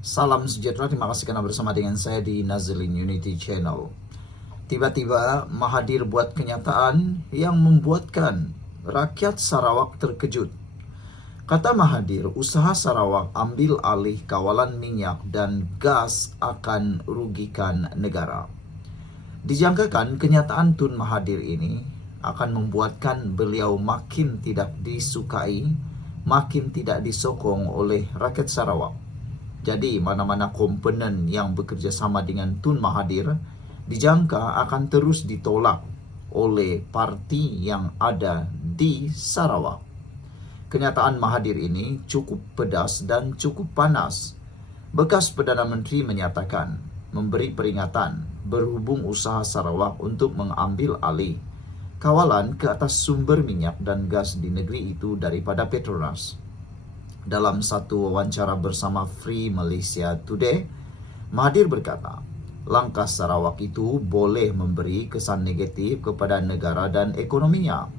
Salam sejahtera, terima kasih karena bersama dengan saya di Nazlin Unity Channel. Tiba-tiba Mahathir buat kenyataan yang membuatkan rakyat Sarawak terkejut. Kata Mahathir, usaha Sarawak ambil alih kawalan minyak dan gas akan rugikan negara. Dijangkakan kenyataan Tun Mahathir ini akan membuatkan beliau makin tidak disukai, makin tidak disokong oleh rakyat Sarawak. Jadi mana-mana komponen yang bekerja sama dengan Tun Mahathir dijangka akan terus ditolak oleh parti yang ada di Sarawak. Kenyataan Mahathir ini cukup pedas dan cukup panas. Bekas Perdana Menteri menyatakan, memberi peringatan berhubung usaha Sarawak untuk mengambil alih kawalan ke atas sumber minyak dan gas di negeri itu daripada Petronas. Dalam satu wawancara bersama Free Malaysia Today, Mahathir berkata, langkah Sarawak itu boleh memberi kesan negatif kepada negara dan ekonominya.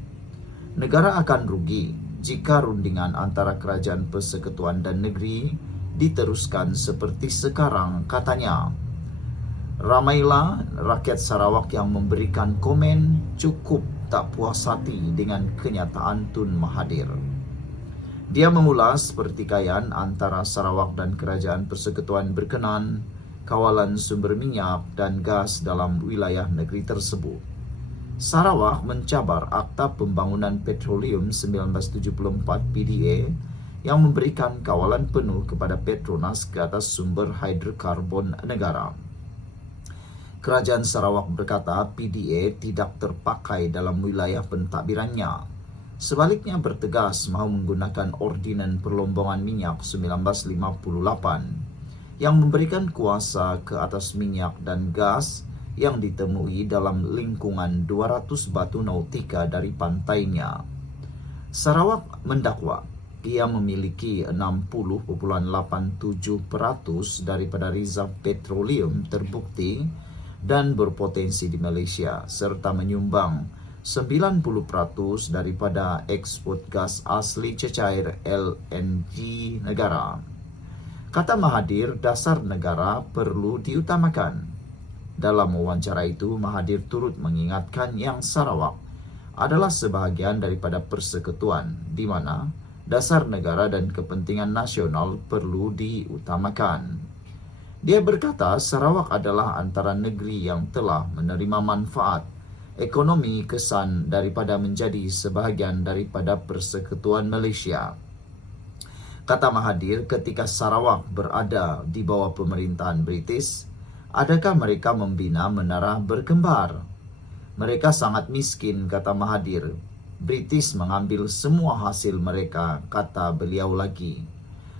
Negara akan rugi jika rundingan antara kerajaan persekutuan dan negeri diteruskan seperti sekarang, katanya. Ramailah rakyat Sarawak yang memberikan komen cukup tak puas hati dengan kenyataan Tun Mahathir. Dia mengulas pertikaian antara Sarawak dan kerajaan persekutuan berkenan kawalan sumber minyak dan gas dalam wilayah negeri tersebut. Sarawak mencabar Akta Pembangunan Petroleum 1974 PDA yang memberikan kawalan penuh kepada Petronas ke atas sumber hidrokarbon negara. Kerajaan Sarawak berkata PDA tidak terpakai dalam wilayah pentadbirannya. Sebaliknya bertegas mahu menggunakan Ordinan Perlombongan Minyak 1958 yang memberikan kuasa ke atas minyak dan gas yang ditemui dalam lingkungan 200 batu nautika dari pantainya. Sarawak mendakwa ia memiliki 60.87% daripada reserve petroleum terbukti dan berpotensi di Malaysia serta menyumbang 90% daripada ekspor gas asli cecair LNG negara. Kata Mahathir, dasar negara perlu diutamakan. Dalam wawancara itu, Mahathir turut mengingatkan yang Sarawak adalah sebahagian daripada persekutuan di mana dasar negara dan kepentingan nasional perlu diutamakan. Dia berkata Sarawak adalah antara negeri yang telah menerima manfaat ekonomi kesan daripada menjadi sebahagian daripada persekutuan Malaysia. Kata Mahathir, ketika Sarawak berada di bawah pemerintahan British, adakah mereka membina menara berkembar? Mereka sangat miskin, kata Mahathir. British mengambil semua hasil mereka, kata beliau lagi.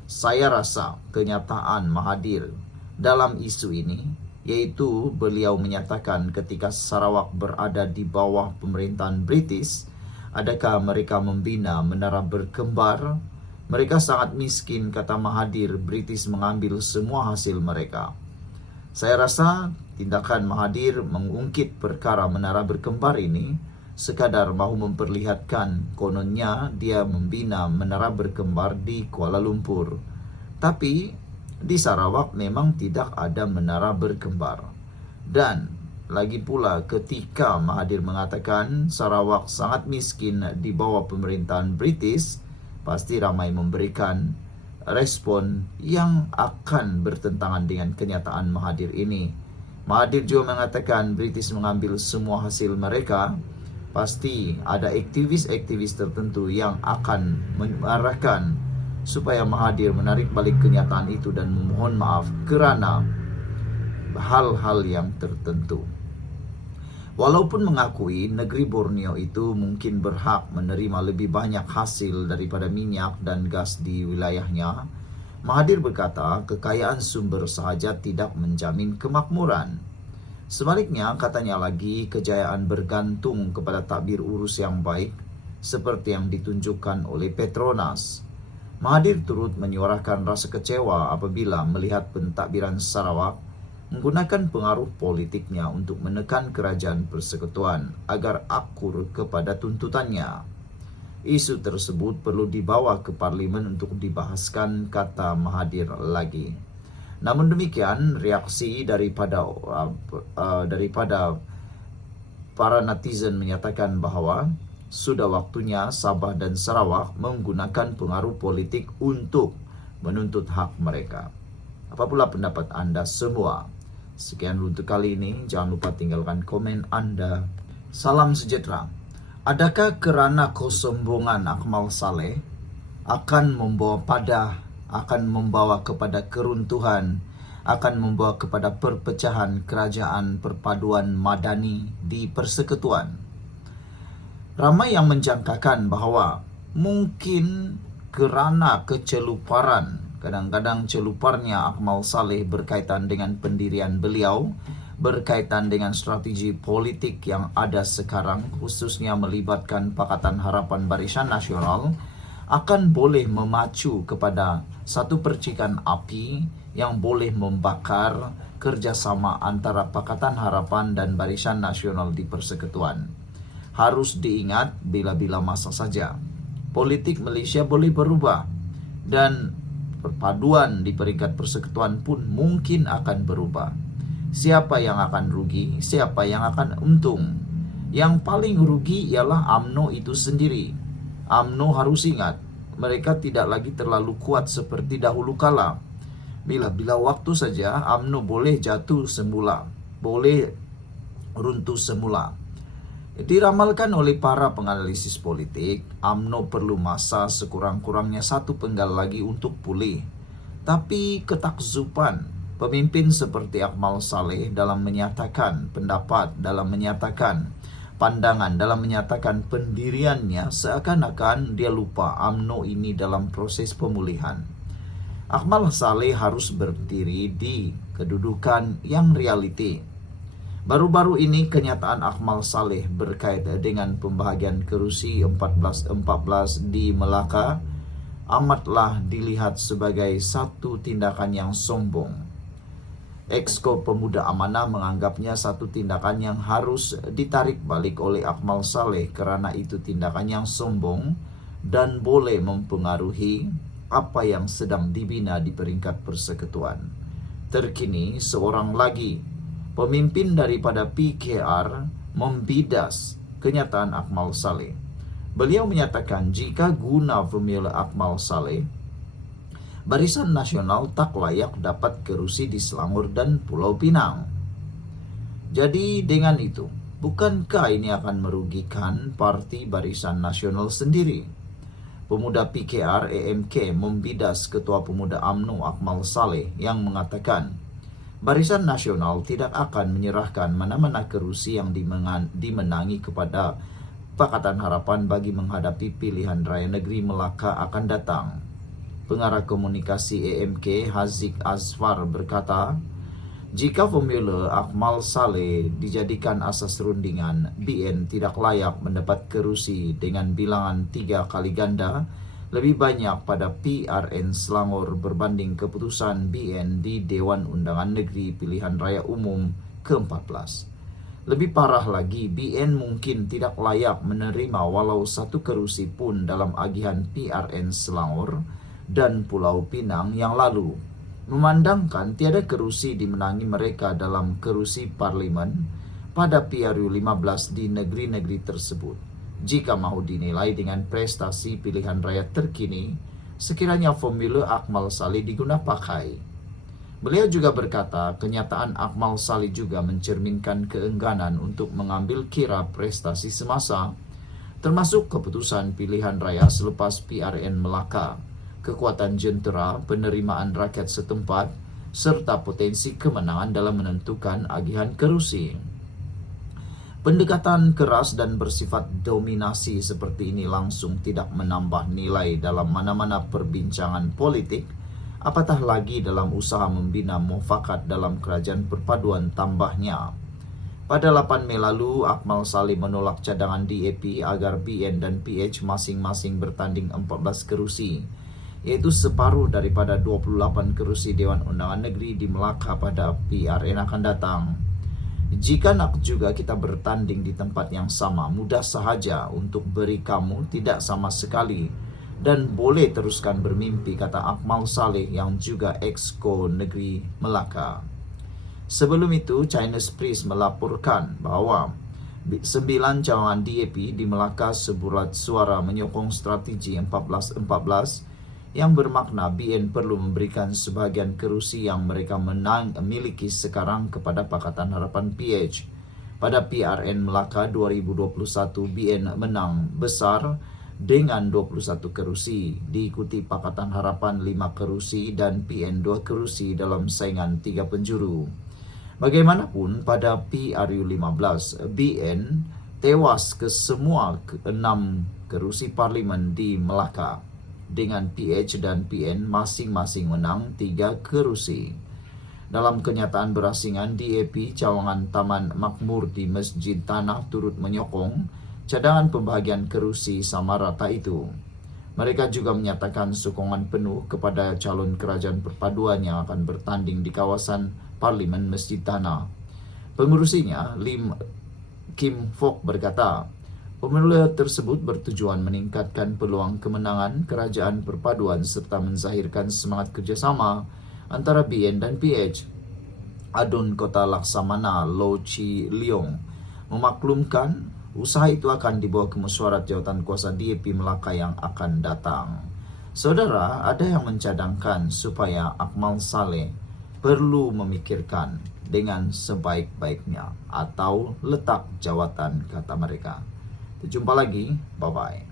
Saya rasa kenyataan Mahathir dalam isu ini, yaitu beliau menyatakan ketika Sarawak berada di bawah pemerintahan British, adakah mereka membina menara berkembar? Mereka sangat miskin, kata Mahathir. British mengambil semua hasil mereka. Saya rasa tindakan Mahathir mengungkit perkara menara berkembar ini sekadar mahu memperlihatkan kononnya dia membina menara berkembar di Kuala Lumpur. Tapi di Sarawak memang tidak ada menara berkembar. Dan lagi pula ketika Mahathir mengatakan Sarawak sangat miskin di bawah pemerintahan British, pasti ramai memberikan respon yang akan bertentangan dengan kenyataan Mahathir ini. Mahathir juga mengatakan British mengambil semua hasil mereka. Pasti ada aktivis-aktivis tertentu yang akan mengarahkan supaya Mahathir menarik balik kenyataan itu dan memohon maaf kerana hal-hal yang tertentu. Walaupun mengakui negeri Borneo itu mungkin berhak menerima lebih banyak hasil daripada minyak dan gas di wilayahnya, Mahathir berkata kekayaan sumber sahaja tidak menjamin kemakmuran. Sebaliknya, katanya lagi, kejayaan bergantung kepada takbir urus yang baik seperti yang ditunjukkan oleh Petronas. Mahathir turut menyuarakan rasa kecewa apabila melihat pentadbiran Sarawak menggunakan pengaruh politiknya untuk menekan kerajaan persekutuan agar akur kepada tuntutannya. Isu tersebut perlu dibawa ke parlimen untuk dibahaskan, kata Mahathir lagi. Namun demikian, reaksi daripada para netizen menyatakan bahwa sudah waktunya Sabah dan Sarawak menggunakan pengaruh politik untuk menuntut hak mereka. Apa pula pendapat Anda semua? Sekian untuk kali ini, jangan lupa tinggalkan komen Anda. Salam sejahtera. Adakah kerana kesombongan Akmal Saleh akan membawa kepada keruntuhan, akan membawa kepada perpecahan kerajaan perpaduan madani di Persekutuan? Ramai yang menjangkakan bahawa mungkin kerana keceluparan, kadang-kadang celuparnya Akmal Saleh berkaitan dengan pendirian beliau, berkaitan dengan strategi politik yang ada sekarang, khususnya melibatkan Pakatan Harapan Barisan Nasional, akan boleh memacu kepada satu percikan api yang boleh membakar kerjasama antara Pakatan Harapan dan Barisan Nasional di Persekutuan. Harus diingat bila-bila masa saja. Politik Malaysia boleh berubah dan perpaduan di peringkat Persekutuan pun mungkin akan berubah. Siapa yang akan rugi, siapa yang akan untung? Yang paling rugi ialah UMNO itu sendiri. UMNO harus ingat, mereka tidak lagi terlalu kuat seperti dahulu kala. Bila waktu saja UMNO boleh jatuh semula, boleh runtuh semula. Diramalkan oleh para penganalisis politik, UMNO perlu masa sekurang-kurangnya 1 penggal lagi untuk pulih. Tapi ketakzuban pemimpin seperti Akmal Saleh dalam menyatakan pendapat, dalam menyatakan pandangan, dalam menyatakan pendiriannya, seakan-akan dia lupa UMNO ini dalam proses pemulihan. Akmal Saleh harus berdiri di kedudukan yang realiti. Baru-baru ini kenyataan Akmal Saleh berkaitan dengan pembahagian kerusi 14-14 di Melaka amatlah dilihat sebagai satu tindakan yang sombong. Exco Pemuda Amanah menganggapnya satu tindakan yang harus ditarik balik oleh Akmal Saleh kerana itu tindakan yang sombong dan boleh mempengaruhi apa yang sedang dibina di peringkat Persekutuan. Terkini, seorang lagi pemimpin daripada PKR membidas kenyataan Akmal Saleh. Beliau menyatakan jika guna formula Akmal Saleh, Barisan Nasional tak layak dapat kerusi di Selangor dan Pulau Pinang. Jadi dengan itu, bukankah ini akan merugikan Parti Barisan Nasional sendiri? Pemuda PKR AMK membidas Ketua Pemuda UMNO Akmal Saleh yang mengatakan Barisan Nasional tidak akan menyerahkan mana-mana kerusi yang dimenangi kepada Pakatan Harapan bagi menghadapi pilihan raya negeri Melaka akan datang. Pengarah komunikasi AMK Haziq Azfar berkata, jika formula Akmal Saleh dijadikan asas rundingan, BN tidak layak mendapat kerusi dengan bilangan 3 kali ganda lebih banyak pada PRN Selangor berbanding keputusan BN di Dewan Undangan Negeri Pilihan Raya Umum ke-14. Lebih parah lagi, BN mungkin tidak layak menerima walau 1 kerusi pun dalam agihan PRN Selangor dan Pulau Pinang yang lalu, memandangkan tiada kerusi dimenangi mereka dalam kerusi parlimen pada PRU 15 di negeri-negeri tersebut. Jika mahu dinilai dengan prestasi pilihan raya terkini, sekiranya formula Akmal Saleh digunakan pakai. Beliau juga berkata, kenyataan Akmal Saleh juga mencerminkan keengganan untuk mengambil kira prestasi semasa, termasuk keputusan pilihan raya selepas PRN Melaka, kekuatan jentera, penerimaan rakyat setempat, serta potensi kemenangan dalam menentukan agihan kerusi. Pendekatan keras dan bersifat dominasi seperti ini langsung tidak menambah nilai dalam mana-mana perbincangan politik, apatah lagi dalam usaha membina mufakat dalam kerajaan perpaduan tambahnya. Pada 8 Mei lalu, Akmal Saleh menolak cadangan DAP agar BN dan PH masing-masing bertanding 14 kerusi, iaitu separuh daripada 28 kerusi Dewan Undangan Negeri di Melaka pada PRN akan datang. Jika nak juga kita bertanding di tempat yang sama, mudah sahaja untuk beri kamu tidak sama sekali dan boleh teruskan bermimpi, kata Akmal Saleh yang juga Exco Negeri Melaka. Sebelum itu, Chinese Press melaporkan bahwa 9 cawangan DAP di Melaka sebulat suara menyokong strategi 14-14 yang bermakna BN perlu memberikan sebahagian kerusi yang mereka miliki sekarang kepada Pakatan Harapan PH. Pada PRN Melaka 2021, BN menang besar dengan 21 kerusi, diikuti Pakatan Harapan 5 kerusi dan PN 2 kerusi dalam saingan 3 penjuru. Bagaimanapun, pada PRU 15, BN tewas ke semua 6 kerusi parlimen di Melaka, dengan PH dan PN masing-masing menang 3 kerusi. Dalam kenyataan berasingan, DAP cawangan Taman Makmur di Masjid Tanah turut menyokong cadangan pembahagian kerusi sama rata itu. Mereka juga menyatakan sokongan penuh kepada calon kerajaan perpaduan yang akan bertanding di kawasan Parlimen Masjid Tanah. Pengurusinya, Lim Kim Fok, berkata, pemilu tersebut bertujuan meningkatkan peluang kemenangan kerajaan perpaduan serta menzahirkan semangat kerjasama antara BN dan PH. Adun Kota Laksamana Lo Chi Leong memaklumkan usaha itu akan dibawa ke mesyuarat jawatan kuasa DAP Melaka yang akan datang. Saudara, ada yang mencadangkan supaya Akmal Saleh perlu memikirkan dengan sebaik-baiknya atau letak jawatan, kata mereka. Jumpa lagi, bye-bye.